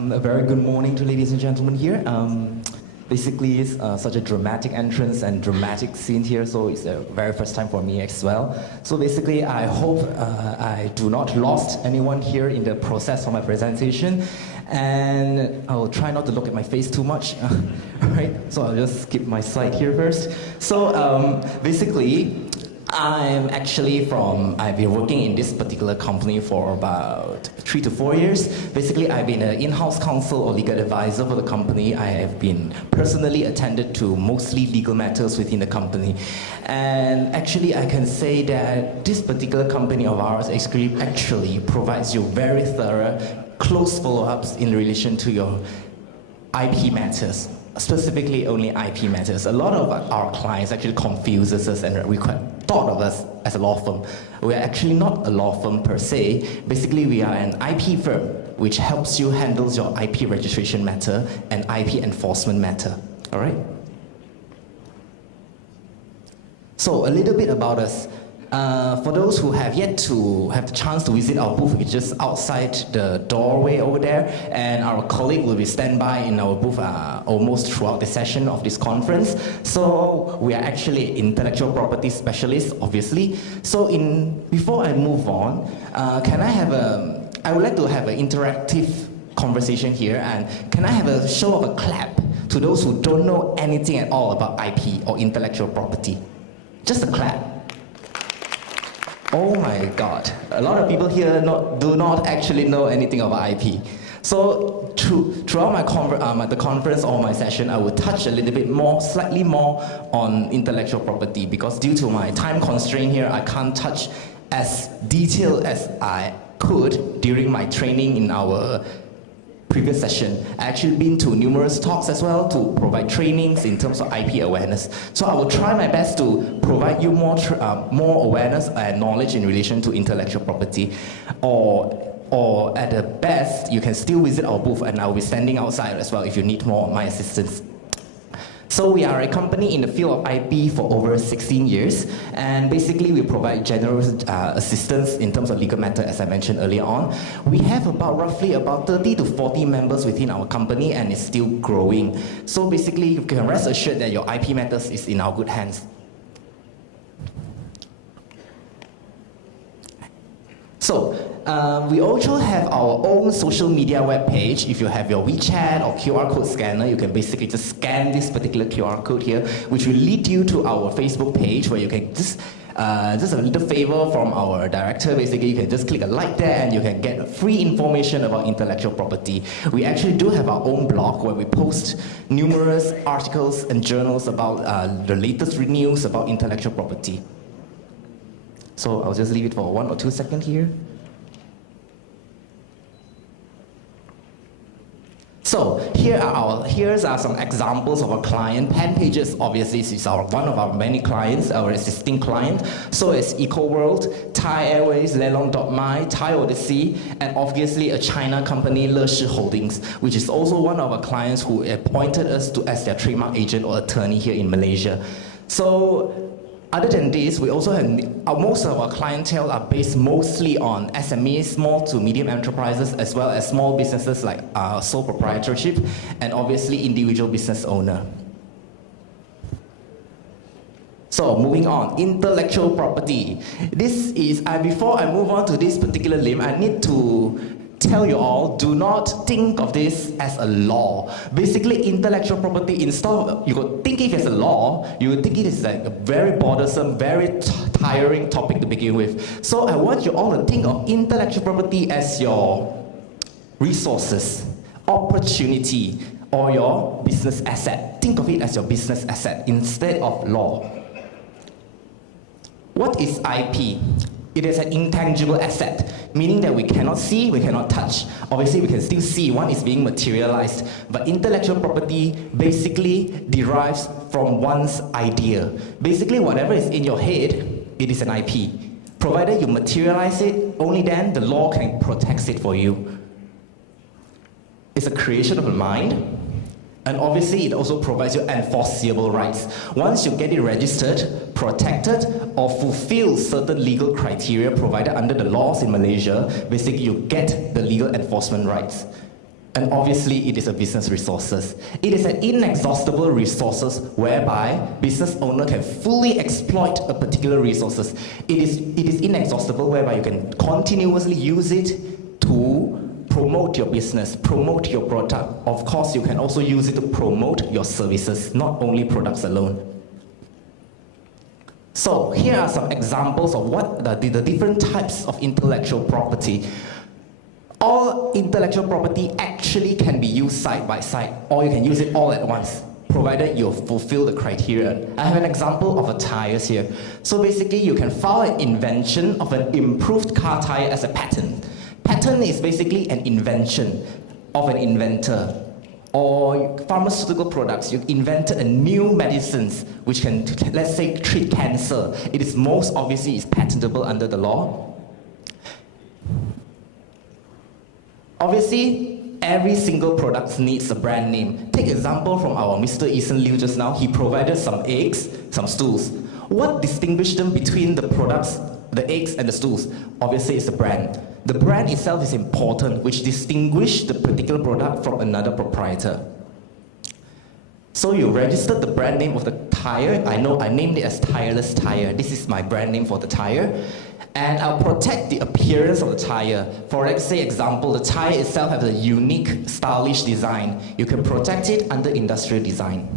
A very good morning to ladies and gentlemen here. Basically, it's such a dramatic entrance and dramatic scene here, so it's the very first time for me as well. So basically, I hope I do not lost anyone here in the process of my presentation, and I will try not to look at my face too much. Right? So I'll just skip my slide here first. So basically, I've been working in this particular company for about 3 to 4 years. Basically, I've been an in-house counsel or legal advisor for the company. I have been personally attended to mostly legal matters within the company. And actually, I can say that this particular company of ours actually provides you very thorough, close follow-ups in relation to your IP matters. Specifically only IP matters. A lot of our clients actually confuses us and thought of us as a law firm. We're actually not a law firm per se. Basically, we are an IP firm which helps you handle your IP registration matter and IP enforcement matter. All right? So a little bit about us. For those who have yet to have the chance to visit our booth, it's just outside the doorway over there, and our colleague will be standby in our booth almost throughout the session of this conference. So we are actually intellectual property specialists, obviously. So before I move on, I would like to have an interactive conversation here, and can I have a show of a clap to those who don't know anything at all about IP or intellectual property? Just a clap. Oh my God, a lot of people here do not actually know anything about IP. So throughout the conference or my session, I will touch a little bit more, slightly more on intellectual property, because due to my time constraint here, I can't touch as detailed as I could during my training in our previous session. I actually been to numerous talks as well to provide trainings in terms of IP awareness. So I will try my best to provide you more awareness and knowledge in relation to intellectual property. Or at the best, you can still visit our booth, and I will be standing outside as well if you need more of my assistance. So we are a company in the field of IP for over 16 years, and basically we provide general assistance in terms of legal matter, as I mentioned earlier on. We have roughly about 30 to 40 members within our company, and it's still growing. So basically, you can rest assured that your IP matters is in our good hands. So, we also have our own social media webpage. If you have your WeChat or QR code scanner, you can basically just scan this particular QR code here, which will lead you to our Facebook page, where you can just a little favor from our director. Basically, you can just click a like there and you can get free information about intellectual property. We actually do have our own blog where we post numerous articles and journals about the latest news about intellectual property. So I'll just leave it for 1 or 2 seconds here. So here's some examples of our client. PanPages obviously is one of our many clients, our existing client. So it's EcoWorld, Thai Airways, Lelong.my, Thai Odyssey, and obviously a China company, Leshi Holdings, which is also one of our clients who appointed us as their trademark agent or attorney here in Malaysia. So other than this, we also have most of our clientele are based mostly on SMEs, small to medium enterprises, as well as small businesses like sole proprietorship, and obviously individual business owner. So moving on, intellectual property. This is, before I move on to this particular limb, I need to tell you all, do not think of this as a law. Basically, intellectual property, instead of you could think it as a law, you would think it is like a very bothersome, very tiring topic to begin with. So I want you all to think of intellectual property as your resources, opportunity, or your business asset. Think of it as your business asset instead of law. What is IP? It is an intangible asset, meaning that we cannot see, we cannot touch. Obviously, we can still see one is being materialized, but intellectual property basically derives from one's idea. Basically, whatever is in your head, it is an IP. Provided you materialize it, only then the law can protect it for you. It's a creation of the mind, and obviously it also provides you enforceable rights. Once you get it registered, protected, or fulfill certain legal criteria provided under the laws in Malaysia, basically you get the legal enforcement rights. And obviously, it is a business resources. It is an inexhaustible resources whereby business owner can fully exploit a particular resources. It is inexhaustible whereby you can continuously use it to promote your business, promote your product. Of course, you can also use it to promote your services, not only products alone. So here are some examples of what the different types of intellectual property. All intellectual property actually can be used side by side, or you can use it all at once, provided you fulfill the criteria. I have an example of a tires here. So basically, you can file an invention of an improved car tire as a patent. Patent is basically an invention of an inventor. Or pharmaceutical products, you invented a new medicines which can, let's say, treat cancer. It is most obviously is patentable under the law. Obviously, every single product needs a brand name. Take example from our Mr. Eason Liu just now. He provided some eggs, some stools. What distinguished them between the products, the eggs and the stools? Obviously, it's the brand. The brand itself is important, which distinguishes the particular product from another proprietor. So you registered the brand name of the tire. I know I named it as Tireless Tire. This is my brand name for the tire. And I'll protect the appearance of the tire. For let's say example, the tire itself has a unique, stylish design. You can protect it under industrial design.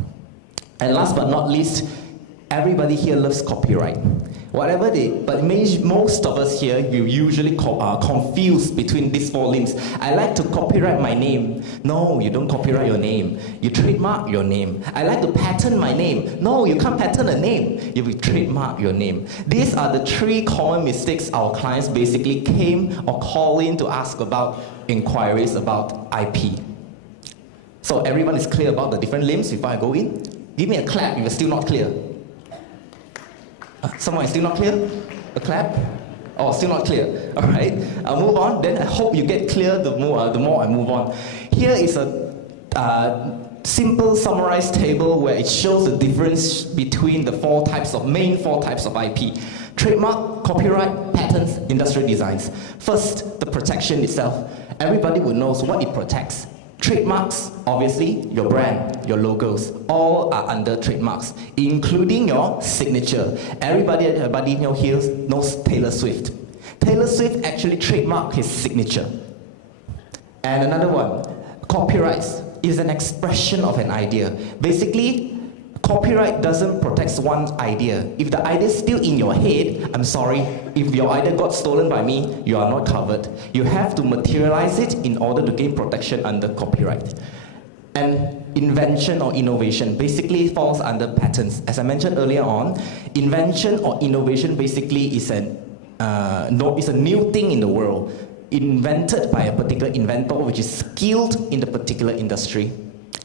And last but not least, everybody here loves copyright. But most of us here, you usually are confused between these four limbs. I like to copyright my name. No, you don't copyright your name. You trademark your name. I like to patent my name. No, you can't patent a name. You will trademark your name. These are the three common mistakes our clients basically came or call in to ask about inquiries about IP. So everyone is clear about the different limbs before I go in? Give me a clap if you're still not clear. Someone is still not clear? A clap? Oh, still not clear. All right, I'll move on. Then I hope you get clear the more I move on. Here is a simple summarized table where it shows the difference between the main four types of IP. Trademark, copyright, patents, industrial designs. First, the protection itself. Everybody will know what it protects. Trademarks, obviously, your brand, your logos, all are under trademarks, including your signature. Everybody here knows Taylor Swift. Taylor Swift actually trademarked his signature. And another one, copyrights is an expression of an idea. Basically, copyright doesn't protect one idea. If the idea is still in your head, I'm sorry, if your idea got stolen by me, you are not covered. You have to materialize it in order to gain protection under copyright. And invention or innovation basically falls under patents. As I mentioned earlier on, invention or innovation basically is a new thing in the world, invented by a particular inventor which is skilled in the particular industry.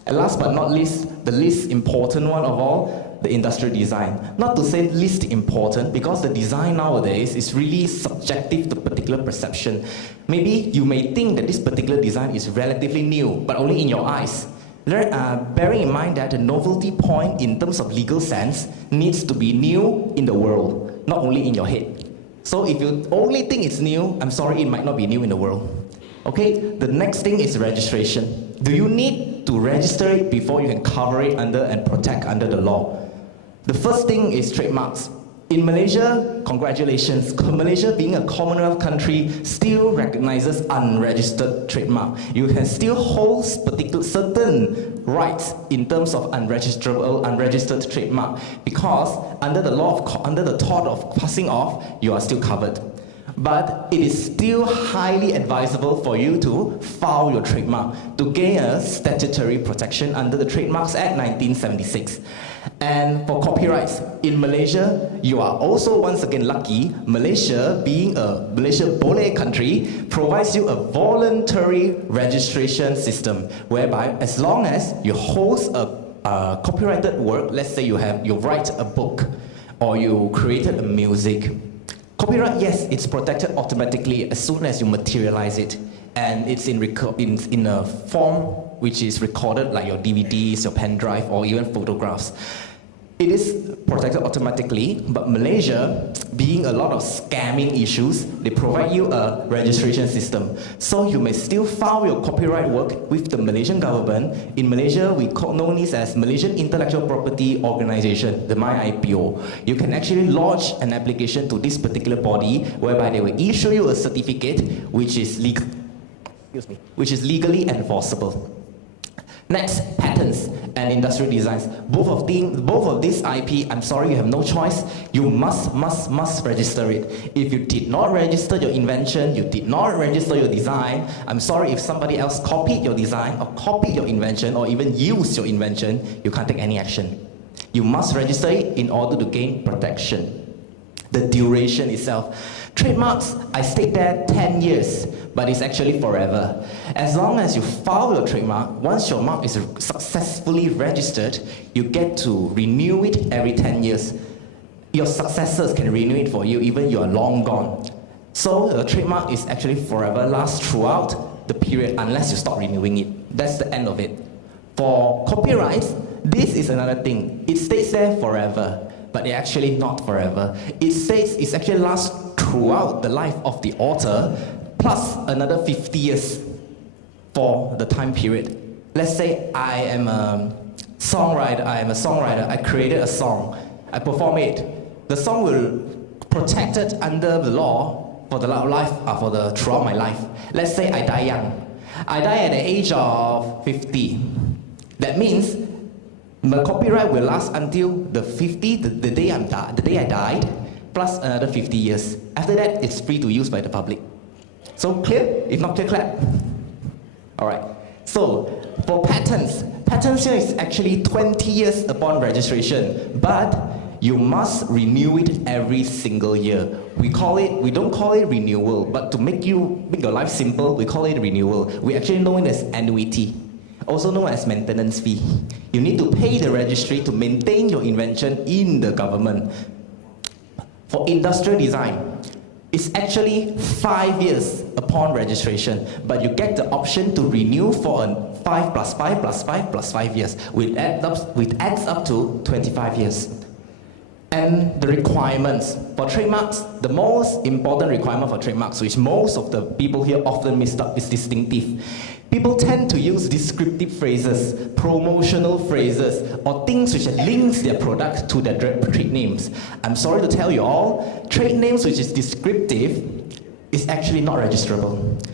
And last but not least, the least important one of all, the industrial design. Not to say least important, because the design nowadays is really subjective to particular perception. Maybe you may think that this particular design is relatively new, but only in your eyes. Bearing in mind that the novelty point in terms of legal sense needs to be new in the world, not only in your head. So if you only think it's new, I'm sorry, it might not be new in the world. Okay, the next thing is registration. Do you need to register it before you can cover it under and protect under the law? The first thing is trademarks. In Malaysia, congratulations. Malaysia, being a Commonwealth country, still recognizes unregistered trademark. You can still hold certain rights in terms of unregistered trademark, because under the thought of passing off, you are still covered. But it is still highly advisable for you to file your trademark to gain a statutory protection under the Trademarks Act 1976. And for copyrights, in Malaysia, you are also once again lucky. Malaysia, being a Malaysia Boleh country, provides you a voluntary registration system, whereby as long as you host a copyrighted work, let's say you write a book or you created a music, copyright, yes, it's protected automatically as soon as you materialize it, and it's in a form which is recorded, like your DVDs, your pen drive, or even photographs. It is protected automatically, but Malaysia, being a lot of scamming issues, they provide you a registration system. So you may still file your copyright work with the Malaysian government. In Malaysia, we know this as Malaysian Intellectual Property Organisation, the MITO. You can actually lodge an application to this particular body, whereby they will issue you a certificate which is legally enforceable. Next, patents and industrial designs. Both of these IP, I'm sorry, you have no choice. You must register it. If you did not register your invention, you did not register your design, I'm sorry, if somebody else copied your design or copied your invention or even used your invention, you can't take any action. You must register it in order to gain protection. The duration itself. Trademarks, I stayed there 10 years, but it's actually forever. As long as you file your trademark, once your mark is successfully registered, you get to renew it every 10 years. Your successors can renew it for you, even you are long gone. So the trademark is actually forever, lasts throughout the period, unless you stop renewing it. That's the end of it. For copyrights, this is another thing. It stays there forever, but it's actually not forever. It says it actually lasts throughout the life of the author, plus another 50 years for the time period. Let's say I am a songwriter, I created a song, I perform it. The song will protect it under the law for throughout my life. Let's say I die young. I die at the age of 50. That means my copyright will last until the day I died, plus another 50 years. After that, it's free to use by the public. So clear? If not clear, clap. All right. So for patents here is actually 20 years upon registration, but you must renew it every single year. We don't call it renewal, but to make your life simple, we call it renewal. We actually know it as annuity, also known as maintenance fee. You need to pay the registry to maintain your invention in the government. For industrial design, it's actually 5 years upon registration, but you get the option to renew for a 5 plus 5 plus 5 plus 5 years, which adds up to 25 years. And the requirements for trademarks, the most important requirement for trademarks, which most of the people here often miss up, is distinctive. People tend to use descriptive phrases, promotional phrases, or things which links their product to their trade names. I'm sorry to tell you all, trade names which is descriptive is actually not registrable.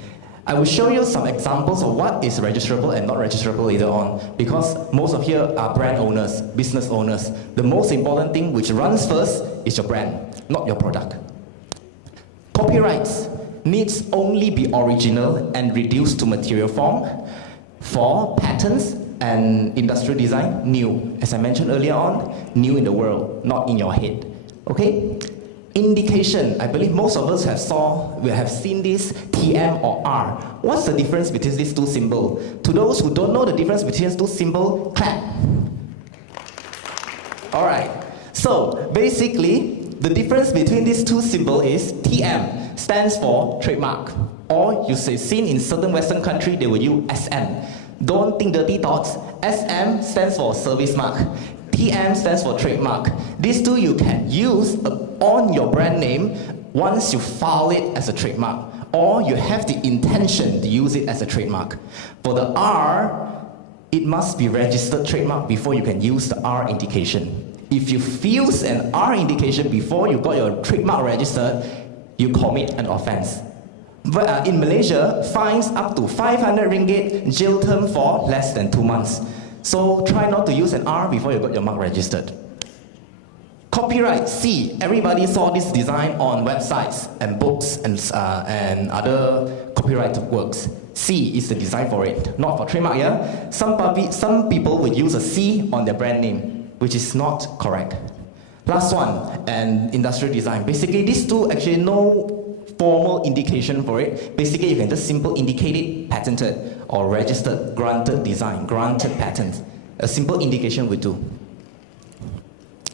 I will show you some examples of what is registrable and not registrable later on, because most of here are brand owners, business owners. The most important thing which runs first is your brand, not your product. Copyrights needs only be original and reduced to material form. For patents and industrial design, new. As I mentioned earlier on, new in the world, not in your head. Okay? Indication, I believe most of us have seen this TM or R. What's the difference between these two symbols? To those who don't know the difference between these two symbols, clap. All right. So basically, the difference between these two symbols is TM stands for trademark, or you say seen in certain Western countries they will use SM. Don't think dirty thoughts. SM stands for service mark. TM stands for trademark. These two you can use on your brand name once you file it as a trademark, or you have the intention to use it as a trademark. For the R, it must be registered trademark before you can use the R indication. If you fuse an R indication before you got your trademark registered, you commit an offense. But in Malaysia, fines up to 500 ringgit, jail term for less than 2 months. So try not to use an R before you got your mark registered. Copyright, C. Everybody saw this design on websites and books and other copyright works. C is the design for it, not for trademark, yeah? Some people would use a C on their brand name, which is not correct. Last one, and industrial design. Basically, these two actually no formal indication for it. Basically, you can just simply indicate it patented or registered, granted design, granted patent. A simple indication would do.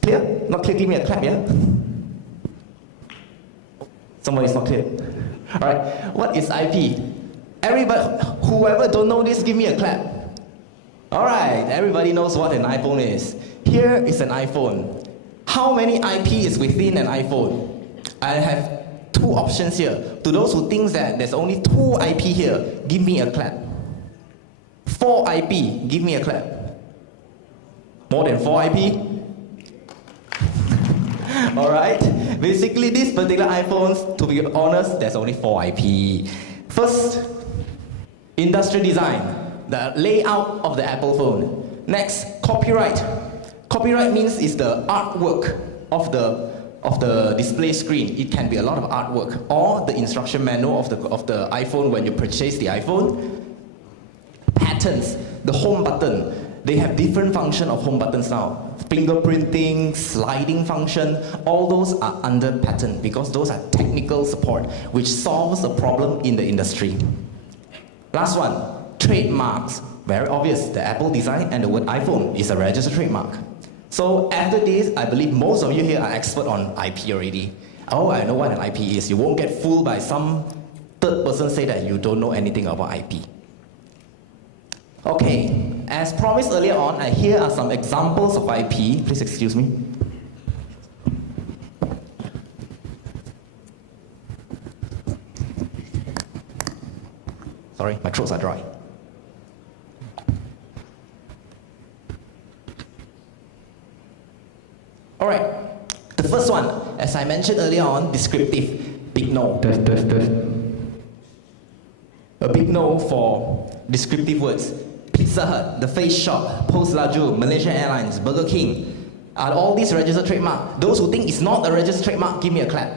Clear? Not clear? Give me a clap, yeah? Somebody's not clear. All right. What is IP? Everybody, whoever don't know this, give me a clap. All right. Everybody knows what an iPhone is. Here is an iPhone. How many IP is within an iPhone? I have two options here. To those who think that there's only 2 IP here, give me a clap. 4 IP, give me a clap. More than 4 IP? Alright, basically these particular iPhones, to be honest, there's only 4 IP. First, industrial design, the layout of the Apple phone. Next, copyright. Copyright means it's the artwork of the display screen. It can be a lot of artwork, or the instruction manual of the iPhone when you purchase the iPhone. Patterns, the home button. They have different function of home buttons now. Fingerprinting, sliding function, all those are under patent because those are technical support which solves a problem in the industry. Last one, trademarks. Very obvious, the Apple design and the word iPhone is a registered trademark. So after this, I believe most of you here are expert on IP already. Oh, I know what an IP is. You won't get fooled by some third person say that you don't know anything about IP. Okay, as promised earlier on, here are some examples of IP. Please excuse me. Sorry, my throats are dry. All right, the first one, as I mentioned earlier on, descriptive, big no. A big no for descriptive words. Pizza Hut, The Face Shop, Post Laju, Malaysia Airlines, Burger King. Are all these registered trademark? Those who think it's not a registered trademark, give me a clap.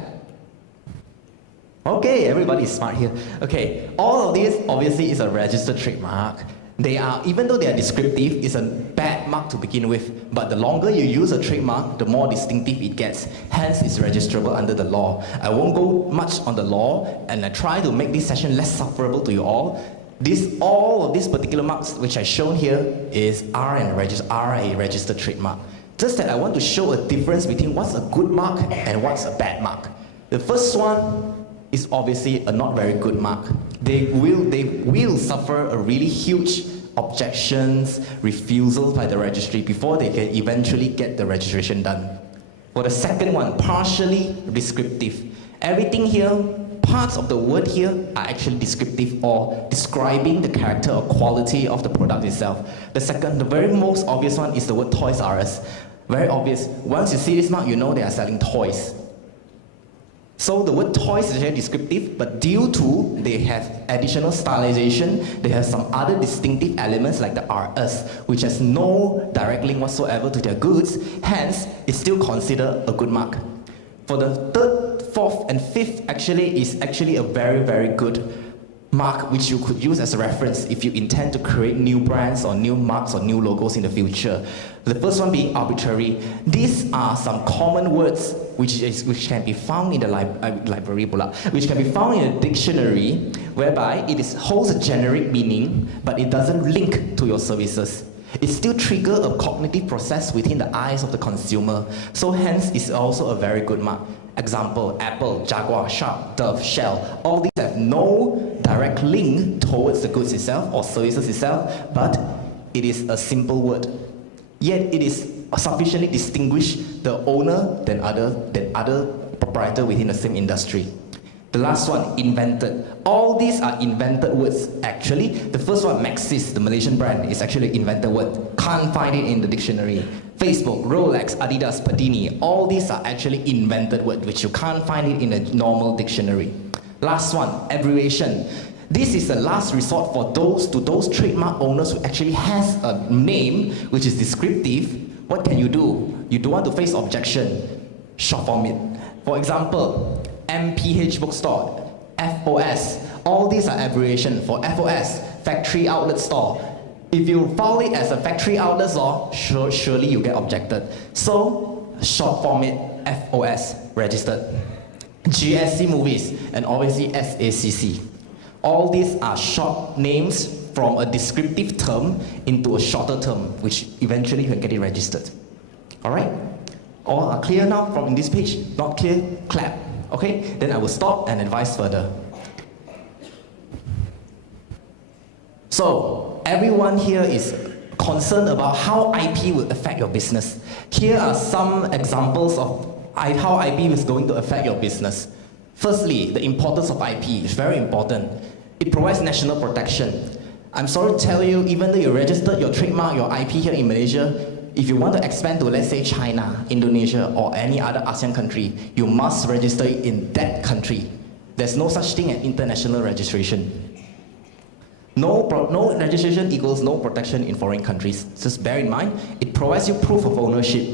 Okay, everybody is smart here. Okay, all of this obviously is a registered trademark. They are, even though they are descriptive, it's a bad mark to begin with. But the longer you use a trademark, the more distinctive it gets. Hence, it's registrable under the law. I won't go much on the law, and I try to make this session less sufferable to you all. All of these particular marks which I shown here are a registered trademark. Just that I want to show a difference between what's a good mark and what's a bad mark. The first one is obviously a not very good mark. They will suffer a really huge objections, refusals by the registry before they can eventually get the registration done. For the second one, partially descriptive. Everything here, parts of the word here are actually descriptive or describing the character or quality of the product itself. The second, the very most obvious one is the word Toys R Us. Very obvious. Once you see this mark, you know they are selling toys. So the word toys is very descriptive, but due to they have additional stylization, they have some other distinctive elements like the RS, which has no direct link whatsoever to their goods, hence it's still considered a good mark. For the third, fourth, and fifth is actually a very, very good mark which you could use as a reference if you intend to create new brands or new marks or new logos in the future. The first one being arbitrary. These are some common words which can be found in the library, which can be found in a dictionary, whereby it holds a generic meaning, but it doesn't link to your services. It still triggers a cognitive process within the eyes of the consumer. So hence, it's also a very good mark. Example, Apple, Jaguar, Sharp, Dove, Shell. All these have no direct link towards the goods itself or services itself, but it is a simple word. Yet it is sufficiently distinguish the owner than other proprietor within the same industry. The last one, invented. All these are invented words. Actually, the first one, Maxis, the Malaysian brand, is actually an invented word. Can't find it in the dictionary. Facebook, Rolex, Adidas, Perdana, all these are actually invented words, which you can't find it in a normal dictionary. Last one, abbreviation. This is the last resort for those trademark owners who actually has a name which is descriptive. What can you do? You don't want to face objection. Short form it. For example, MPH bookstore, FOS. All these are abbreviation for FOS, factory outlet store. If you file it as a factory outlet store, surely you get objected. So, short form it, FOS, registered. GSC movies, and obviously SACC. All these are short names from a descriptive term into a shorter term, which eventually you can get it registered. Alright? All are clear now from this page? Not clear? Clap. Okay? Then I will stop and advise further. So, everyone here is concerned about how IP will affect your business. Here are some examples of how IP is going to affect your business. Firstly, the importance of IP is very important. It provides national protection. I'm sorry to tell you, even though you registered your trademark, your IP here in Malaysia, if you want to expand to, let's say, China, Indonesia, or any other ASEAN country, you must register it in that country. There's no such thing as international registration. No registration equals no protection in foreign countries. Just bear in mind, it provides you proof of ownership,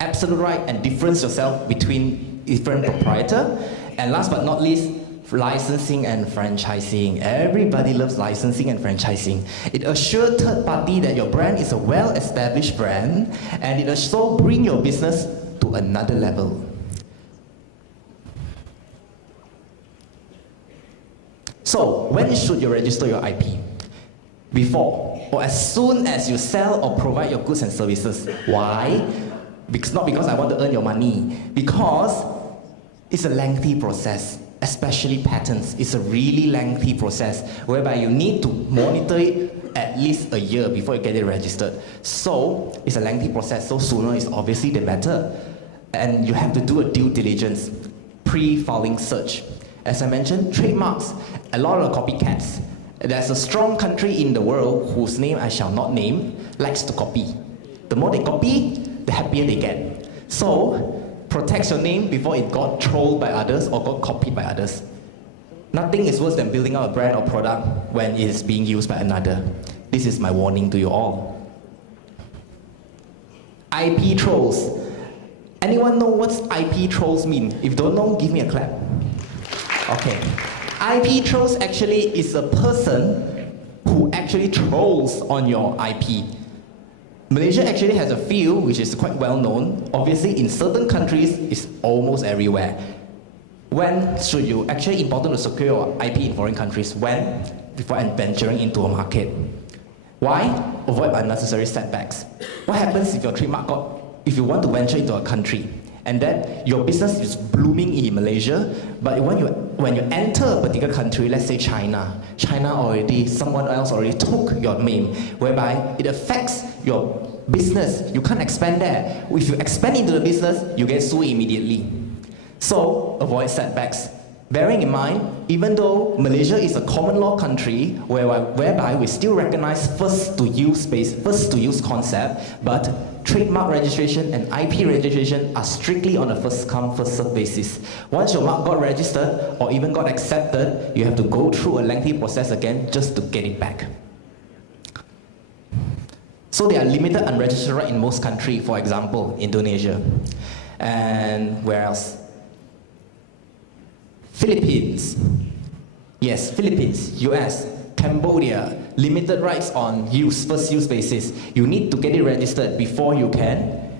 absolute right, and difference yourself between different proprietor. And last but not least, licensing and franchising. Everybody loves licensing and franchising. It assures third party that your brand is a well-established brand, and it also brings your business to another level. So, when should you register your IP? Before, or as soon as you sell or provide your goods and services. Why? Not because I want to earn your money, because it's a lengthy process. Especially patents, it's a really lengthy process whereby you need to monitor it at least a year before you get it registered. So it's a lengthy process, so sooner is obviously the better. And you have to do a due diligence, pre-filing search. As I mentioned, trademarks, a lot of copycats. There's a strong country in the world whose name I shall not name, likes to copy. The more they copy, the happier they get. So, protect your name before it got trolled by others or got copied by others. Nothing is worse than building out a brand or product when it is being used by another. This is my warning to you all. IP trolls. Anyone know what IP trolls mean? If you don't know, give me a clap. Okay. IP trolls actually is a person who actually trolls on your IP. Malaysia actually has a few, which is quite well known. Obviously, in certain countries, it's almost everywhere. When should you? Actually, important to secure your IP in foreign countries. When? Before venturing into a market. Why? Avoid unnecessary setbacks. What happens if your trademark if you want to venture into a country, and then your business is blooming in Malaysia, but when you enter a particular country, let's say China someone else already took your name, whereby it affects your business. You can't expand there. If you expand into the business, you get sued immediately. So avoid setbacks. Bearing in mind, even though Malaysia is a common law country whereby we still recognize first to use concept, but trademark registration and IP registration are strictly on a first come, first served basis. Once your mark got registered or even got accepted, you have to go through a lengthy process again just to get it back. So they are limited unregistered right in most countries, for example, Indonesia. And where else? Philippines. Yes, Philippines, US, Cambodia, limited rights on first use basis. You need to get it registered before you can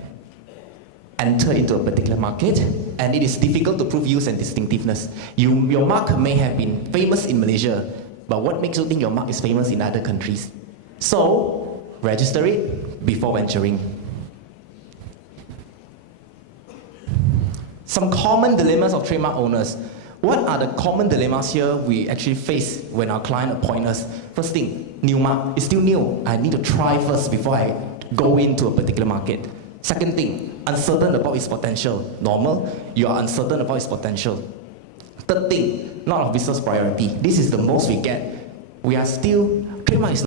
enter into a particular market, and it is difficult to prove use and distinctiveness. Your mark may have been famous in Malaysia, but what makes you think your mark is famous in other countries? So, register it before venturing. Some common dilemmas of trademark owners. What are the common dilemmas here we actually face when our client appoints us? First thing, new mark. It's still new. I need to try first before I go into a particular market. Second thing, uncertain about its potential. Normal, you are uncertain about its potential. Third thing, not of business priority. This is the most we get. We are still, trademark is